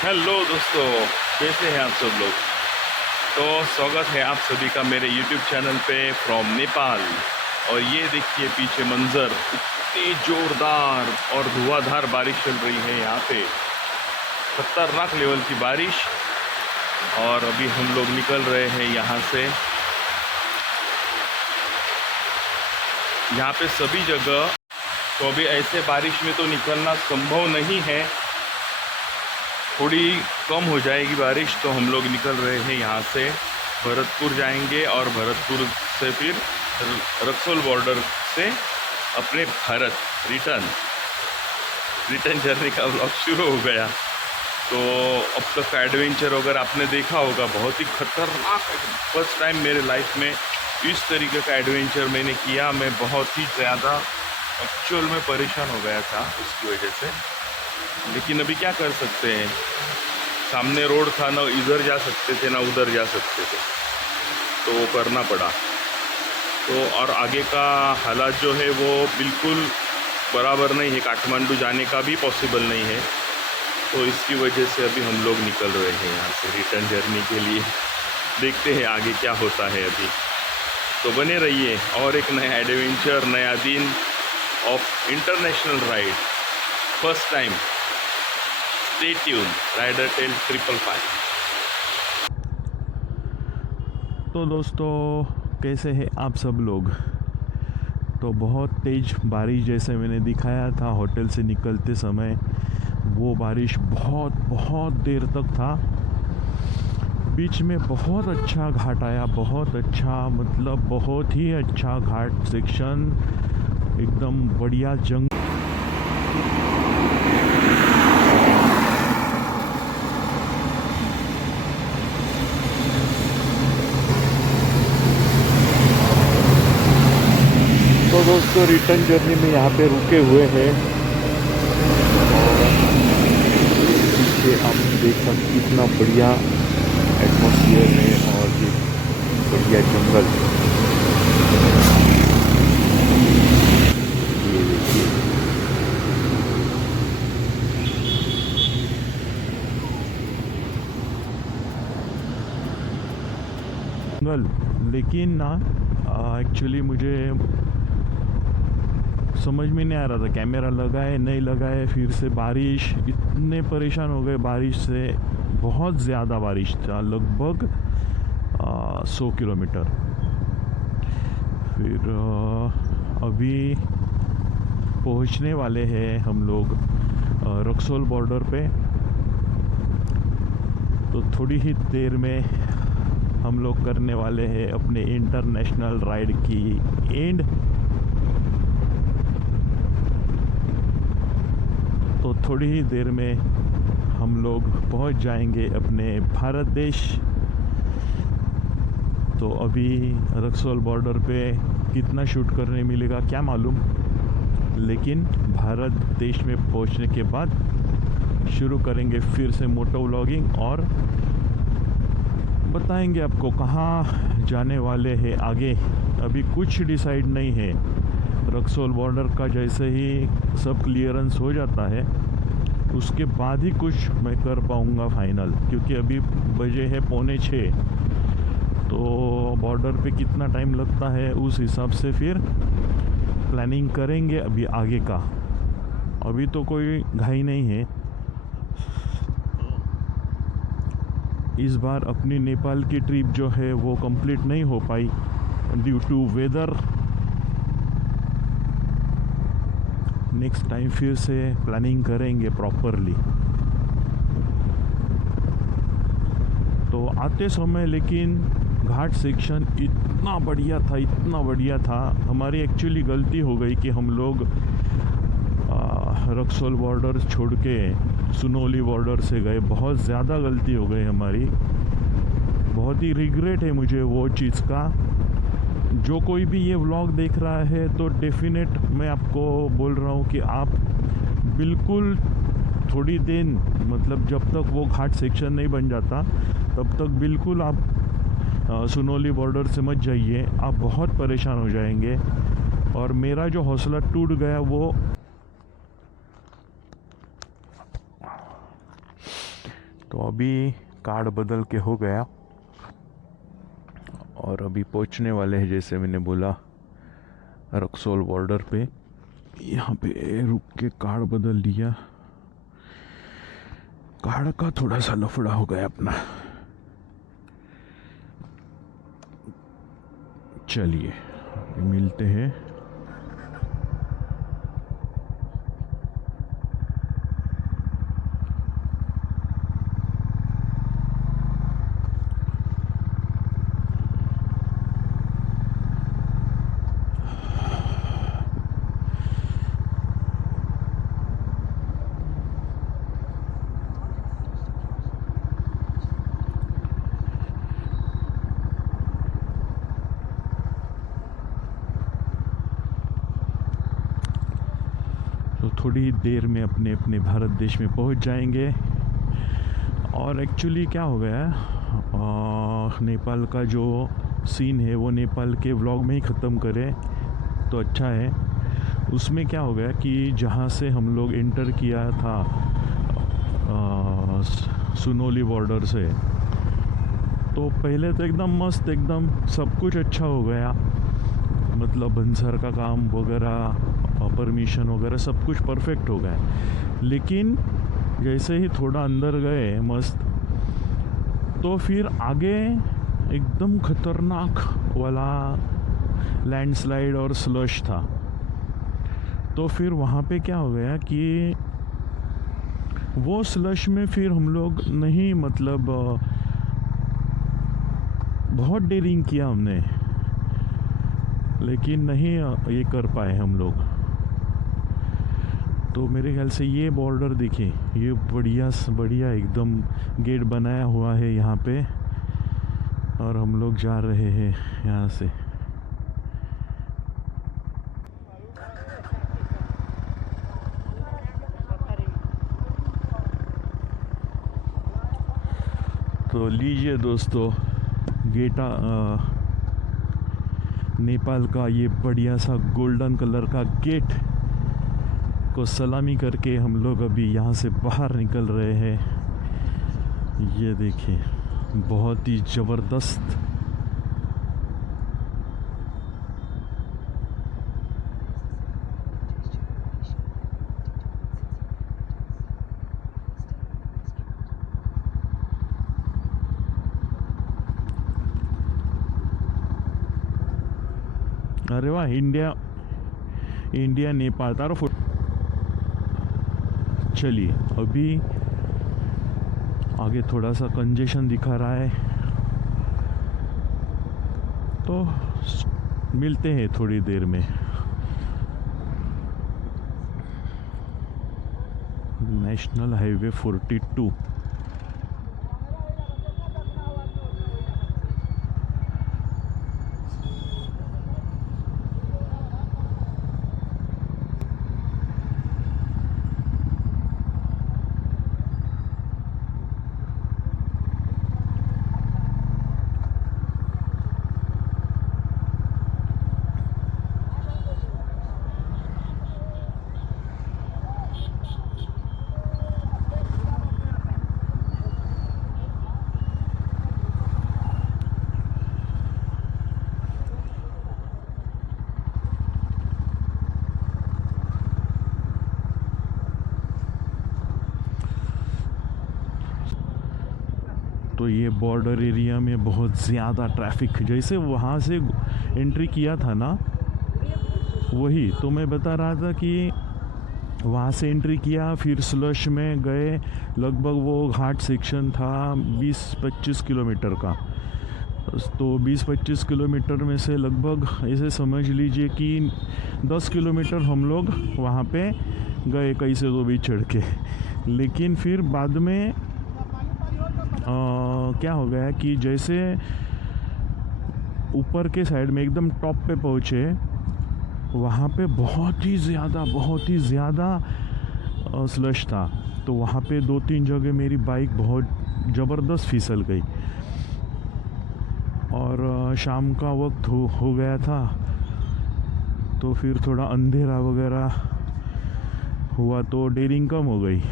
Hello दोस्तों, कैसे हैं आप सब लोग। तो स्वागत है आप सभी का मेरे YouTube चैनल पे फ्रॉम नेपाल। और ये देखिए पीछे मंजर, इतनी जोरदार और धुआंधार बारिश चल रही है यहाँ पे, खतरनाक लेवल की बारिश। और अभी हम लोग निकल रहे हैं यहाँ से। यहाँ पे सभी जगह तो अभी ऐसे बारिश में तो निकलना संभव नहीं है, थोड़ी कम हो जाएगी बारिश तो हम लोग निकल रहे हैं यहाँ से। भरतपुर जाएंगे और भरतपुर से फिर रक्सौल बॉर्डर से अपने भारत रिटर्न जर्नी का व्लॉग शुरू हो गया। तो अब तक का एडवेंचर अगर आपने देखा होगा, बहुत ही खतरनाक, फर्स्ट टाइम मेरे लाइफ में इस तरीके का एडवेंचर मैंने किया। मैं बहुत ही ज़्यादा एक्चुअल में परेशान हो गया था उसकी वजह से, लेकिन अभी क्या कर सकते हैं, सामने रोड था, ना इधर जा सकते थे ना उधर जा सकते थे, तो वो करना पड़ा। तो और आगे का हालात जो है वो बिल्कुल बराबर नहीं है, काठमांडू जाने का भी पॉसिबल नहीं है। तो इसकी वजह से अभी हम लोग निकल रहे हैं यहाँ से रिटर्न जर्नी के लिए। देखते हैं आगे क्या होता है अभी। तो बने रहिए, और एक नया एडवेंचर, नया दिन of international ride, first time. Stay tune, rider tell 555। तो दोस्तों, कैसे हैं आप सब लोग। तो बहुत तेज़ बारिश जैसे मैंने दिखाया था होटल से निकलते समय, वो बारिश बहुत बहुत देर तक था। बीच में बहुत अच्छा घाट आया, बहुत अच्छा, मतलब बहुत ही अच्छा घाट सेक्शन, एकदम बढ़िया जंगल। तो दोस्तों, रिटर्न जर्नी में यहाँ पे रुके हुए हैं और पीछे आप देख सकते कितना बढ़िया एटमॉस्फेयर है और ये बढ़िया जंगल। ये देखिए, जंगल। लेकिन ना एक्चुअली मुझे समझ में नहीं आ रहा था कैमरा लगा है नहीं लगा है। फिर से बारिश, इतने परेशान हो गए बारिश से, बहुत ज़्यादा बारिश था, लगभग 100 किलोमीटर। फिर अभी पहुंचने वाले हैं हम लोग रक्सौल बॉर्डर पे। तो थोड़ी ही देर में हम लोग करने वाले हैं अपने इंटरनेशनल राइड की एंड। तो थोड़ी ही देर में हम लोग पहुंच जाएंगे अपने भारत देश। तो अभी रक्सौल बॉर्डर पे कितना शूट करने मिलेगा क्या मालूम, लेकिन भारत देश में पहुंचने के बाद शुरू करेंगे फिर से मोटो व्लॉगिंग और बताएंगे आपको कहाँ जाने वाले हैं आगे। अभी कुछ डिसाइड नहीं है। रक्सौल बॉर्डर का जैसे ही सब क्लियरेंस हो जाता है उसके बाद ही कुछ मैं कर पाऊँगा फाइनल, क्योंकि अभी बजे है 5:45। तो बॉर्डर पे कितना टाइम लगता है उस हिसाब से फिर प्लानिंग करेंगे अभी आगे का। अभी तो कोई घाई नहीं है। इस बार अपनी नेपाल की ट्रिप जो है वो कंप्लीट नहीं हो पाई due to weather. Next time फिर से प्लानिंग करेंगे प्रॉपरली। तो आते समय लेकिन घाट सेक्शन इतना बढ़िया था, इतना बढ़िया था। हमारी एक्चुअली गलती हो गई कि हम लोग रक्सौल बॉर्डर छोड़ के सुनौली बॉर्डर से गए। बहुत ज़्यादा गलती हो गई हमारी, बहुत ही रिग्रेट है मुझे वो चीज़ का। जो कोई भी ये व्लॉग देख रहा है तो डेफिनेट मैं आपको बोल रहा हूँ कि आप बिल्कुल थोड़ी देर, मतलब जब तक वो घाट सेक्शन नहीं बन जाता तब तक बिल्कुल आप सुनौली बॉर्डर से मत जाइए, आप बहुत परेशान हो जाएंगे। और मेरा जो हौसला टूट गया वो तो अभी कार्ड बदल के हो गया और अभी पहुंचने वाले हैं, जैसे मैंने बोला, रक्सौल बॉर्डर पे। यहाँ पे रुक के कार्ड बदल लिया। कार्ड का थोड़ा सा लफड़ा हो गया अपना। चलिए मिलते हैं। तो थोड़ी देर में अपने अपने भारत देश में पहुंच जाएंगे। और एक्चुअली क्या हो गया है, नेपाल का जो सीन है वो नेपाल के व्लॉग में ही ख़त्म करें तो अच्छा है। उसमें क्या हो गया कि जहाँ से हम लोग एंटर किया था सुनोली बॉर्डर से, तो पहले तो एकदम मस्त, एकदम सब कुछ अच्छा हो गया। मतलब बंसर का काम वगैरह, परमिशन वगैरह सब कुछ परफेक्ट हो गया। लेकिन जैसे ही थोड़ा अंदर गए मस्त, तो फिर आगे एकदम खतरनाक वाला लैंडस्लाइड और स्लश था। तो फिर वहाँ पे क्या हो गया कि वो स्लश में फिर हम लोग नहीं, मतलब बहुत डेयरिंग किया हमने, लेकिन नहीं ये कर पाए हम लोग। तो मेरे ख्याल से ये बॉर्डर देखिए, ये बढ़िया एकदम गेट बनाया हुआ है यहाँ पे, और हम लोग जा रहे हैं यहाँ से। तो लीजिए दोस्तों, नेपाल का ये बढ़िया सा गोल्डन कलर का गेट को सलामी करके हम लोग अभी यहाँ से बाहर निकल रहे हैं। ये देखिए, बहुत ही ज़बरदस्त। अरे वाह, इंडिया नेपाल तारो फुट। चलिए अभी आगे थोड़ा सा कंजेशन दिखा रहा है, तो मिलते हैं थोड़ी देर में। National highway 42। तो ये बॉर्डर एरिया में बहुत ज़्यादा ट्रैफिक, जैसे वहाँ से एंट्री किया था ना, वही तो मैं बता रहा था कि वहाँ से एंट्री किया, फिर स्लश में गए। लगभग वो घाट सेक्शन था 20-25 किलोमीटर का। तो 20-25 किलोमीटर में से लगभग ऐसे समझ लीजिए कि 10 किलोमीटर हम लोग वहाँ पे गए कैसे तो भी चढ़ के। लेकिन फिर बाद में क्या हो गया कि जैसे ऊपर के साइड में एकदम टॉप पे पहुँचे, वहाँ पे बहुत ही ज़्यादा स्लश था। तो वहाँ पे 2-3 जगह मेरी बाइक बहुत ज़बरदस्त फिसल गई। और शाम का वक्त हो गया था, तो फिर थोड़ा अंधेरा वगैरह हुआ, तो डेयरिंग कम हो गई।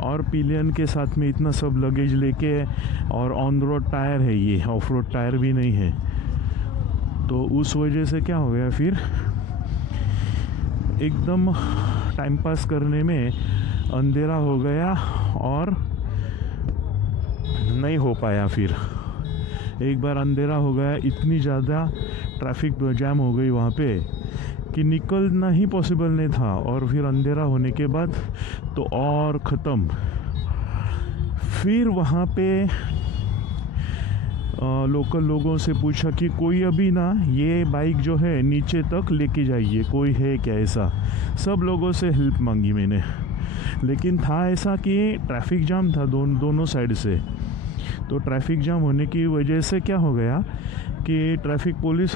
और पिलियन के साथ में इतना सब लगेज लेके, और ऑन रोड टायर है, ये ऑफ रोड टायर भी नहीं है। तो उस वजह से क्या हो गया, फिर एकदम टाइम पास करने में अंधेरा हो गया और नहीं हो पाया। फिर एक बार अंधेरा हो गया, इतनी ज़्यादा ट्रैफिक जैम हो गई वहाँ पे कि निकलना ही पॉसिबल नहीं था। और फिर अंधेरा होने के बाद तो और ख़त्म। फिर वहाँ पे लोकल लोगों से पूछा कि कोई अभी ना ये बाइक जो है नीचे तक लेके जाइए, कोई है क्या ऐसा। सब लोगों से हेल्प मांगी मैंने, लेकिन था ऐसा कि ट्रैफिक जाम था दोनों साइड से। तो ट्रैफिक जाम होने की वजह से क्या हो गया कि ट्रैफिक पुलिस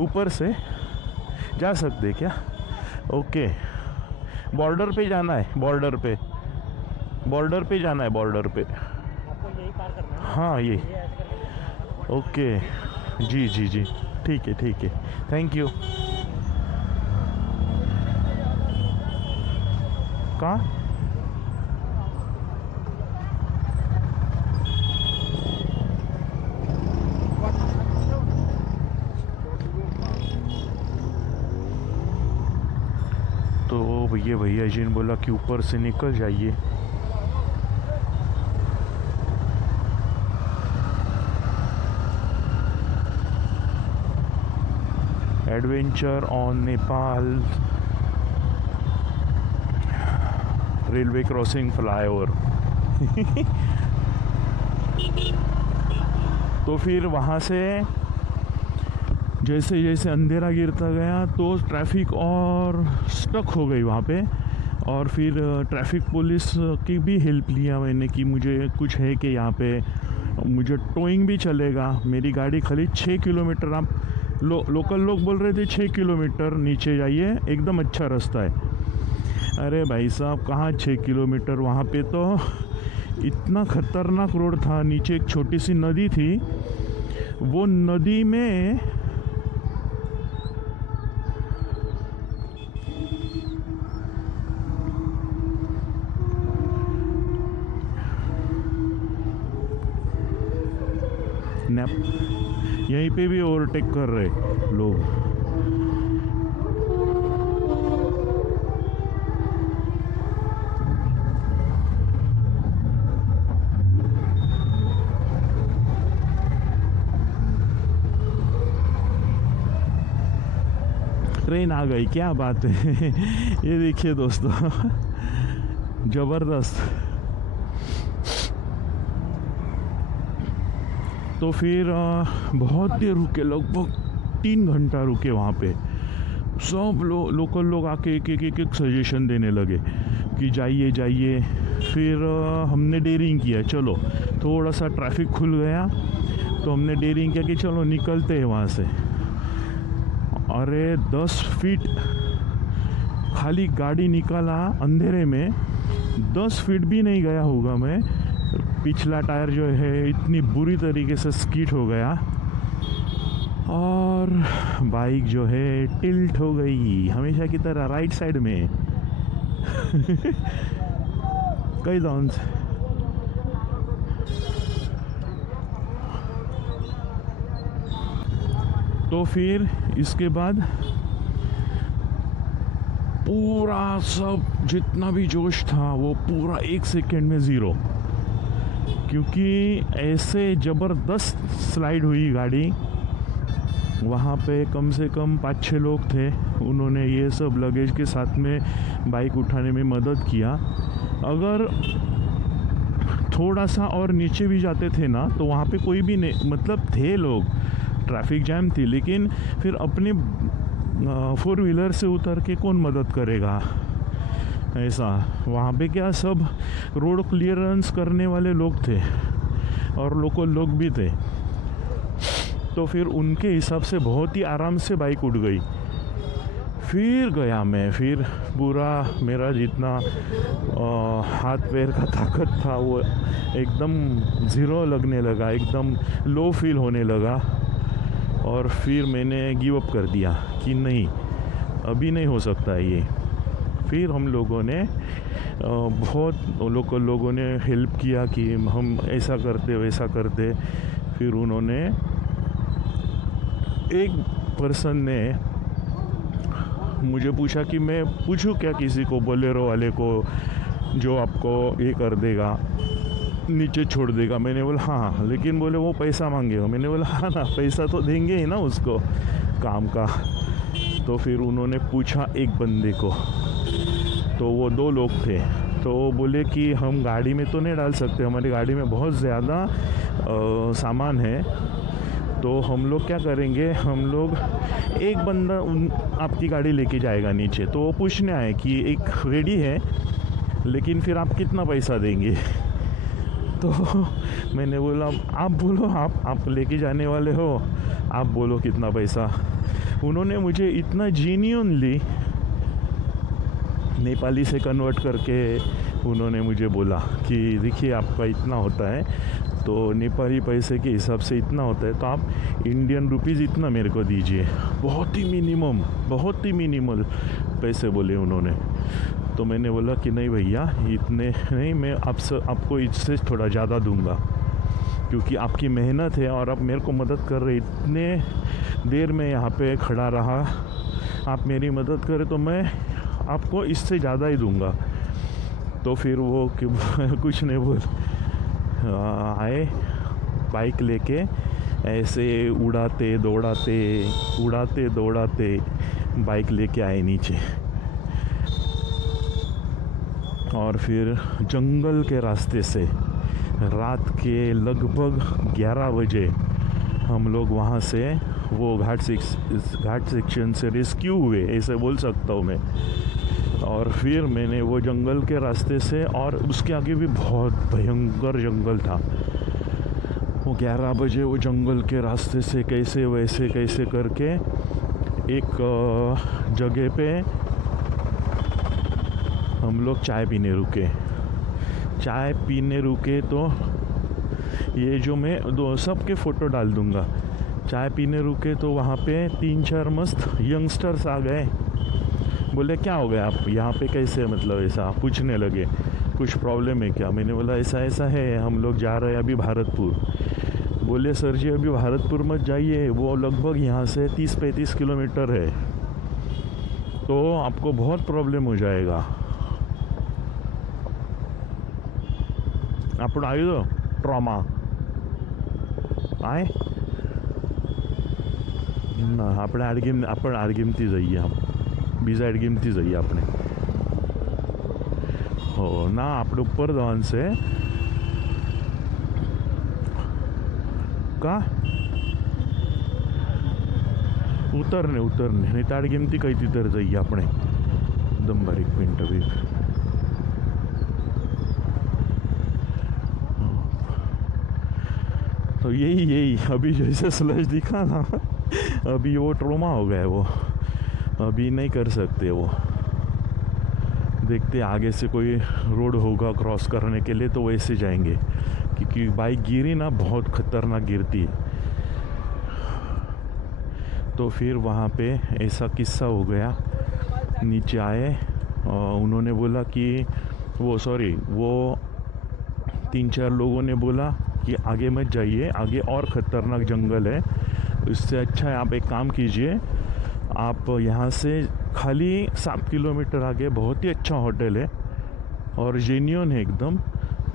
ऊपर से जा सकते क्या? ओके, बॉर्डर पे जाना है, बॉर्डर पे जाना है, बॉर्डर पे। आपको यही पार करना है। हाँ ये ये ऐसे करके जाना है। ओके, जी जी जी, ठीक है, थैंक यू। कहाँ? तो ये भैया जी ने बोला कि ऊपर से निकल जाइए। Adventure on Nepal railway crossing flyover. तो फिर वहाँ से जैसे जैसे अंधेरा गिरता गया तो ट्रैफिक और स्टक हो गई वहाँ पे। और फिर ट्रैफिक पुलिस की भी हेल्प लिया मैंने कि मुझे कुछ है कि यहाँ पे मुझे टोइंग भी चलेगा। मेरी गाड़ी खाली 6 किलोमीटर, आप लोकल लोग बोल रहे थे 6 किलोमीटर नीचे जाइए, एकदम अच्छा रास्ता है। अरे भाई साहब कहाँ 6 किलोमीटर, वहाँ पे तो इतना ख़तरनाक रोड था। नीचे एक छोटी सी नदी थी, वो नदी में यहीं पे भी ओवरटेक कर रहे लोग। ट्रेन आ गई, क्या बात है। ये देखिए दोस्तों, ज़बरदस्त। तो फिर बहुत देर रुके, लगभग 3 घंटा रुके वहाँ पे। सब लोकल लोग आके एक सजेशन देने लगे कि जाइए जाइए। फिर हमने डेयरिंग किया, चलो थोड़ा सा ट्रैफिक खुल गया तो हमने डेयरिंग किया कि चलो निकलते हैं वहाँ से। अरे 10 फीट खाली गाड़ी निकाला अंधेरे में, 10 फीट भी नहीं गया होगा मैं, पिछला टायर जो है इतनी बुरी तरीके से स्किड हो गया और बाइक जो है टिल्ट हो गई हमेशा की तरह राइट साइड में। कई दाउन से तो फिर इसके बाद पूरा सब जितना भी जोश था वो पूरा 1 सेकेंड में ज़ीरो, क्योंकि ऐसे ज़बरदस्त स्लाइड हुई गाड़ी। वहाँ पे कम से कम 5-6 लोग थे, उन्होंने ये सब लगेज के साथ में बाइक उठाने में मदद किया। अगर थोड़ा सा और नीचे भी जाते थे ना तो वहाँ पे कोई भी नहीं, मतलब थे लोग, ट्रैफिक जैम थी, लेकिन फिर अपने 4 व्हीलर से उतर के कौन मदद करेगा ऐसा। वहाँ पे क्या सब रोड क्लियरेंस करने वाले लोग थे और लोकल लोग भी थे। तो फिर उनके हिसाब से बहुत ही आराम से बाइक उठ गई। फिर गया मैं, फिर पूरा मेरा जितना हाथ पैर का ताकत था वो एकदम ज़ीरो लगने लगा, एकदम लो फील होने लगा। और फिर मैंने गिव अप कर दिया कि नहीं, अभी नहीं हो सकता है ये। फिर हम लोगों ने बहुत लोगों ने हेल्प किया कि हम ऐसा करते वैसा करते। फिर उन्होंने एक पर्सन ने मुझे पूछा कि मैं पूछूं क्या किसी को, बोलेरो वाले को, जो आपको ये कर देगा, नीचे छोड़ देगा। मैंने बोला हाँ, लेकिन बोले वो पैसा मांगेगा। मैंने बोला हाँ ना, पैसा तो देंगे ही ना उसको काम का। तो फिर उन्होंने पूछा एक बंदे को, तो वो 2 लोग थे। तो वो बोले कि हम गाड़ी में तो नहीं डाल सकते, हमारी गाड़ी में बहुत ज़्यादा सामान है, तो हम लोग क्या करेंगे, हम लोग एक बंदा आपकी गाड़ी लेके जाएगा नीचे। तो वो पूछने आए कि एक रेडी है, लेकिन फिर आप कितना पैसा देंगे। तो मैंने बोला आप बोलो, आप लेके जाने वाले हो, आप बोलो कितना पैसा। उन्होंने मुझे इतना जेन्युइनली नेपाली से कन्वर्ट करके उन्होंने मुझे बोला कि देखिए आपका इतना होता है, तो नेपाली पैसे के हिसाब से इतना होता है, तो आप इंडियन रुपीज़ इतना मेरे को दीजिए। बहुत ही मिनिमम, बहुत ही मिनिमल पैसे बोले उन्होंने। तो मैंने बोला कि नहीं भैया, इतने नहीं, मैं आपको इससे थोड़ा ज़्यादा दूंगा, क्योंकि आपकी मेहनत है और आप मेरे को मदद कर रहे। इतने देर में यहाँ पे खड़ा रहा, आप मेरी मदद करें तो मैं आपको इससे ज़्यादा ही दूंगा। तो फिर वो कुछ नहीं बोल आए, बाइक लेके ऐसे उड़ाते दौड़ाते बाइक लेके आए नीचे। और फिर जंगल के रास्ते से रात के लगभग 11 बजे हम लोग वहाँ से वो घाट सेक्शन से रेस्क्यू हुए, ऐसे बोल सकता हूँ मैं। और फिर मैंने वो जंगल के रास्ते से, और उसके आगे भी बहुत भयंकर जंगल था, वो 11 बजे वो जंगल के रास्ते से कैसे करके एक जगह पे हम लोग चाय पीने रुके। तो ये जो मैं सबके फ़ोटो डाल दूँगा। चाय पीने रुके तो वहाँ पे 3-4 मस्त यंगस्टर्स आ गए। बोले क्या हो गया आप यहाँ पे, कैसे, मतलब ऐसा पूछने लगे, कुछ प्रॉब्लम है क्या। मैंने बोला ऐसा है, हम लोग जा रहे हैं अभी भारतपुर। बोले सर जी अभी भारतपुर मत जाइए, वो लगभग यहाँ से 30-35 किलोमीटर है, तो आपको बहुत प्रॉब्लम हो जाएगा। आप आए तो ट्रॉमा आए ना, આપણે આડગીમથી જઈએ, બીજા આડગીમથી જઈએ આપણે। હો ના, આપણે ઉપર જવાનું છે का ઉતરને નહીં તો આડગીમથી કઈ તીધર જઈએ આપણે। દમ બારીક મિનિટ અભી तो यही अभी जैसे स्लश दिखा ना, अभी वो ट्रोमा हो गया है, वो अभी नहीं कर सकते। वो देखते आगे से कोई रोड होगा क्रॉस करने के लिए, तो वैसे जाएंगे, क्योंकि बाइक गिरी ना, बहुत ख़तरनाक गिरती है। तो फिर वहाँ पे ऐसा किस्सा हो गया, नीचे आए, उन्होंने बोला कि वो 3-4 लोगों ने बोला कि आगे मत जाइए, आगे और ख़तरनाक जंगल है, इससे अच्छा है आप एक काम कीजिए, आप यहाँ से खाली 7 किलोमीटर आगे बहुत ही अच्छा होटल है और जेन्युइन है एकदम,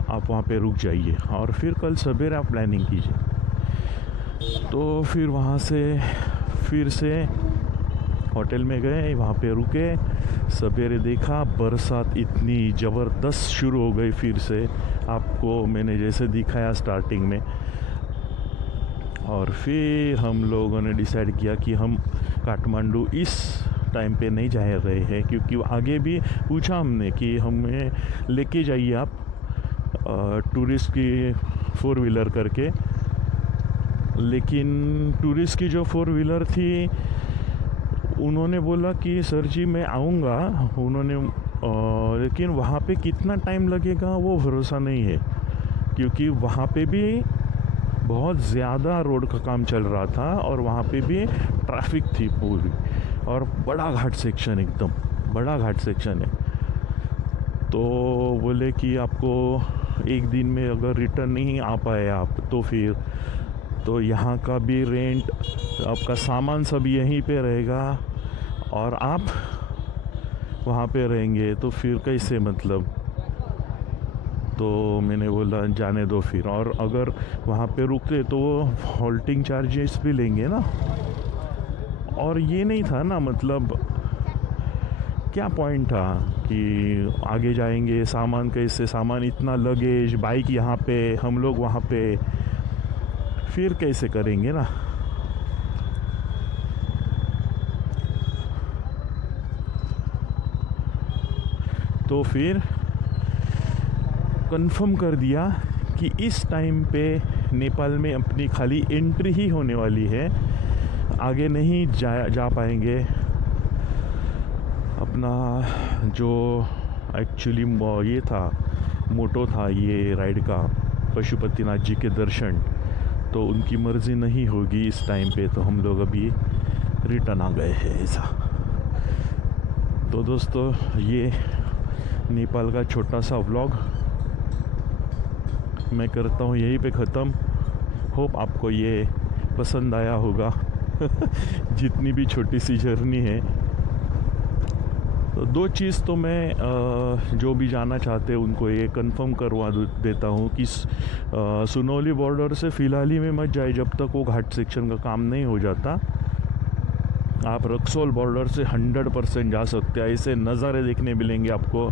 आप वहाँ पे रुक जाइए और फिर कल सवेरे आप प्लानिंग कीजिए। तो फिर वहाँ से फिर से होटल में गए, वहाँ पे रुके, सवेरे देखा बरसात इतनी ज़बरदस्त शुरू हो गई फिर से, आपको मैंने जैसे दिखाया स्टार्टिंग में। और फिर हम लोगों ने डिसाइड किया कि हम काठमांडू इस टाइम पे नहीं जा रहे हैं, क्योंकि आगे भी पूछा हमने कि हमें लेके जाइए आप टूरिस्ट की 4 व्हीलर करके, लेकिन टूरिस्ट की जो 4 व्हीलर थी उन्होंने बोला कि सर जी मैं आऊँगा, उन्होंने लेकिन वहाँ पे कितना टाइम लगेगा वो भरोसा नहीं है, क्योंकि वहाँ पे भी बहुत ज़्यादा रोड का काम चल रहा था और वहाँ पे भी ट्रैफिक थी पूरी, और बड़ा घाट सेक्शन, एकदम बड़ा घाट सेक्शन है। तो बोले कि आपको एक दिन में अगर रिटर्न नहीं आ पाए आप तो फिर तो यहाँ का भी रेंट, आपका सामान सब यहीं पे रहेगा और आप वहाँ पे रहेंगे, तो फिर कैसे मतलब। तो मैंने बोला जाने दो फिर, और अगर वहाँ पे रुकते तो वो हॉल्टिंग चार्जेस भी लेंगे ना, और ये नहीं था ना, मतलब क्या पॉइंट था कि आगे जाएंगे, सामान कैसे, सामान इतना लगेज, बाइक यहाँ पे, हम लोग वहाँ पे, फिर कैसे करेंगे ना। तो फिर कंफर्म कर दिया कि इस टाइम पे नेपाल में अपनी खाली एंट्री ही होने वाली है, आगे नहीं जा पाएंगे। अपना जो एक्चुअली ये था, मोटो था ये राइड का, पशुपतिनाथ जी के दर्शन, तो उनकी मर्ज़ी नहीं होगी इस टाइम पे, तो हम लोग अभी रिटर्न आ गए हैं ऐसा। तो दोस्तों ये नेपाल का छोटा सा व्लॉग मैं करता हूँ यहीं पे ख़त्म। होप आपको ये पसंद आया होगा जितनी भी छोटी सी जर्नी है। तो दो चीज़ तो मैं जो भी जाना चाहते हैं उनको ये कंफर्म करवा देता हूँ कि सुनौली बॉर्डर से फ़िलहाल ही में मत जाए जब तक वो घाट सेक्शन का काम नहीं हो जाता। आप रक्सौल बॉर्डर से 100% जा सकते हैं, ऐसे नज़ारे देखने मिलेंगे आपको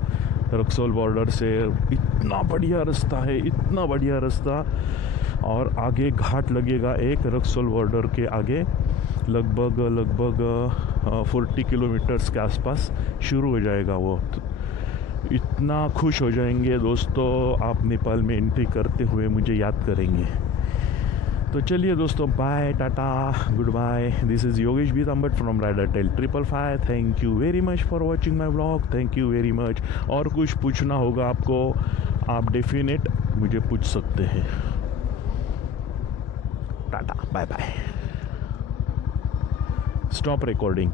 रक्सौल बॉर्डर से। इतना बढ़िया रास्ता है, इतना बढ़िया रास्ता, और आगे घाट लगेगा एक रक्सौल बॉर्डर के आगे, लगभग 40 किलोमीटर्स के आसपास शुरू हो जाएगा वो। तो इतना खुश हो जाएंगे दोस्तों, आप नेपाल में एंट्री करते हुए मुझे याद करेंगे। तो चलिए दोस्तों, bye, tata, good bye. This is Yogesh B Tambat from rider tell 555। Thank you very much for watching my vlog, thank you very much. और कुछ पूछना होगा आपको, आप डेफिनेट मुझे पूछ सकते हैं। टाटा, बाय बाय, स्टॉप रिकॉर्डिंग।